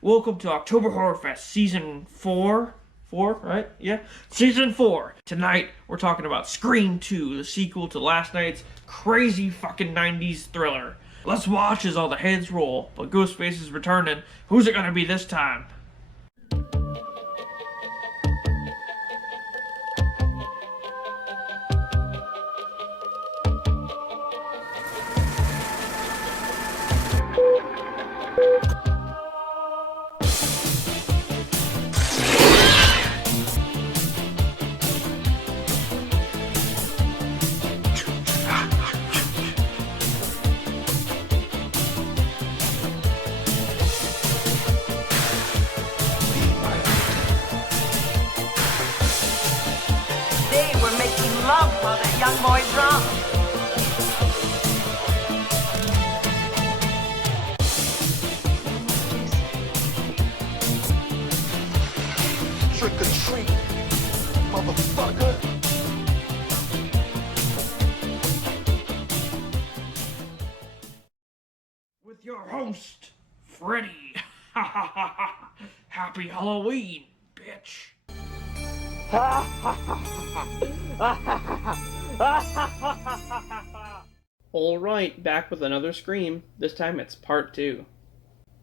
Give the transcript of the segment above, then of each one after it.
Welcome to October Horrorfest Season 4. 4, right? Yeah. Season 4. Tonight, we're talking about Scream 2, the sequel to last night's crazy fucking 90s thriller. Let's watch as all the heads roll, but Ghostface is returning. Who's it gonna be this time? They were making love while that young boy drunk. Trick or treat, motherfucker. With your host, Freddy. Happy Halloween, bitch. Alright, back with another Scream. This time it's part 2.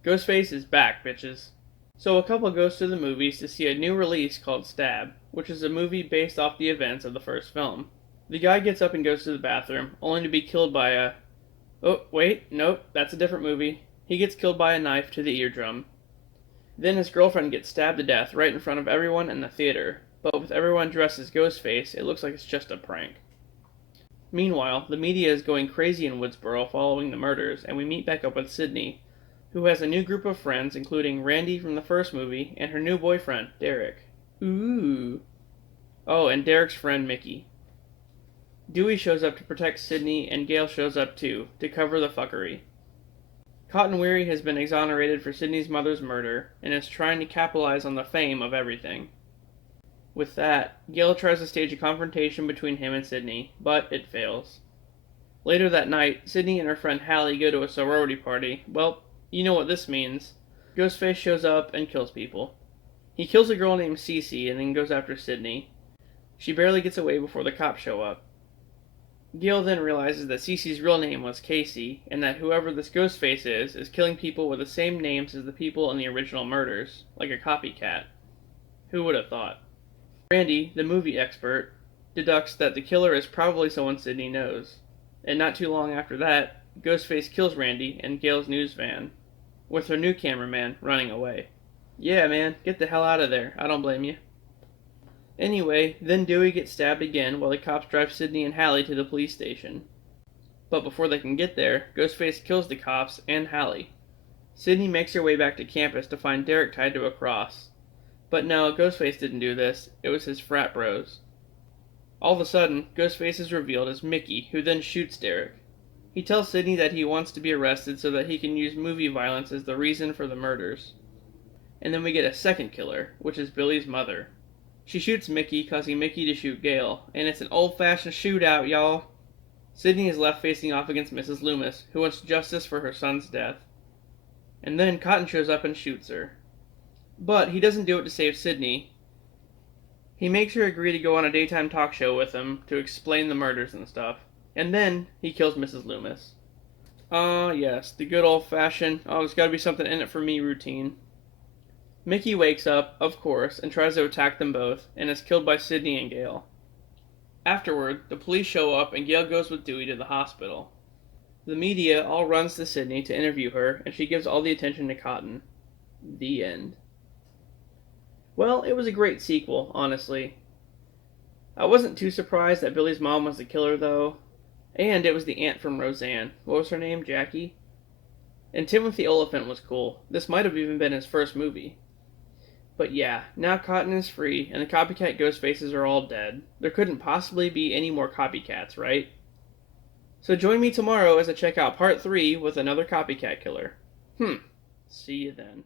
Ghostface is back, bitches. So a couple goes to the movies to see a new release called Stab, which is a movie based off the events of the first film. The guy gets up and goes to the bathroom, only to be killed by a... Oh, wait, nope, that's a different movie. He gets killed by a knife to the eardrum. Then his girlfriend gets stabbed to death right in front of everyone in the theater, but with everyone dressed as Ghostface, it looks like it's just a prank. Meanwhile, the media is going crazy in Woodsboro following the murders, and we meet back up with Sidney, who has a new group of friends, including Randy from the first movie, and her new boyfriend, Derek. Ooh. Oh, and Derek's friend, Mickey. Dewey shows up to protect Sidney, and Gail shows up too, to cover the fuckery. Cotton Weary has been exonerated for Sidney's mother's murder, and is trying to capitalize on the fame of everything. With that, Gail tries to stage a confrontation between him and Sidney, but it fails. Later that night, Sidney and her friend Hallie go to a sorority party. Well, you know what this means. Ghostface shows up and kills people. He kills a girl named Cece and then goes after Sidney. She barely gets away before the cops show up. Gail then realizes that Cece's real name was Casey, and that whoever this Ghostface is killing people with the same names as the people in the original murders, like a copycat. Who would have thought? Randy, the movie expert, deducts that the killer is probably someone Sidney knows. And not too long after that, Ghostface kills Randy in Gail's news van, with her new cameraman running away. Yeah, man, get the hell out of there. I don't blame you. Anyway, then Dewey gets stabbed again while the cops drive Sidney and Hallie to the police station. But before they can get there, Ghostface kills the cops and Hallie. Sidney makes her way back to campus to find Derek tied to a cross. But no, Ghostface didn't do this. It was his frat bros. All of a sudden, Ghostface is revealed as Mickey, who then shoots Derek. He tells Sidney that he wants to be arrested so that he can use movie violence as the reason for the murders. And then we get a second killer, which is Billy's mother. She shoots Mickey, causing Mickey to shoot Gail, and it's an old-fashioned shootout, y'all. Sidney is left facing off against Mrs. Loomis, who wants justice for her son's death. And then Cotton shows up and shoots her. But he doesn't do it to save Sidney. He makes her agree to go on a daytime talk show with him to explain the murders and stuff. And then he kills Mrs. Loomis. Ah, yes, the good old-fashioned, oh, there's gotta be something in it for me routine. Mickey wakes up, of course, and tries to attack them both, and is killed by Sidney and Gail. Afterward, the police show up and Gail goes with Dewey to the hospital. The media all runs to Sidney to interview her, and she gives all the attention to Cotton. The end. Well, it was a great sequel, honestly. I wasn't too surprised that Billy's mom was the killer, though. And it was the aunt from Roseanne. What was her name? Jackie? And Timothy Oliphant was cool. This might have even been his first movie. But yeah, now Cotton is free, and the copycat Ghostfaces are all dead. There couldn't possibly be any more copycats, right? So join me tomorrow as I check out part 3 with another copycat killer. See you then.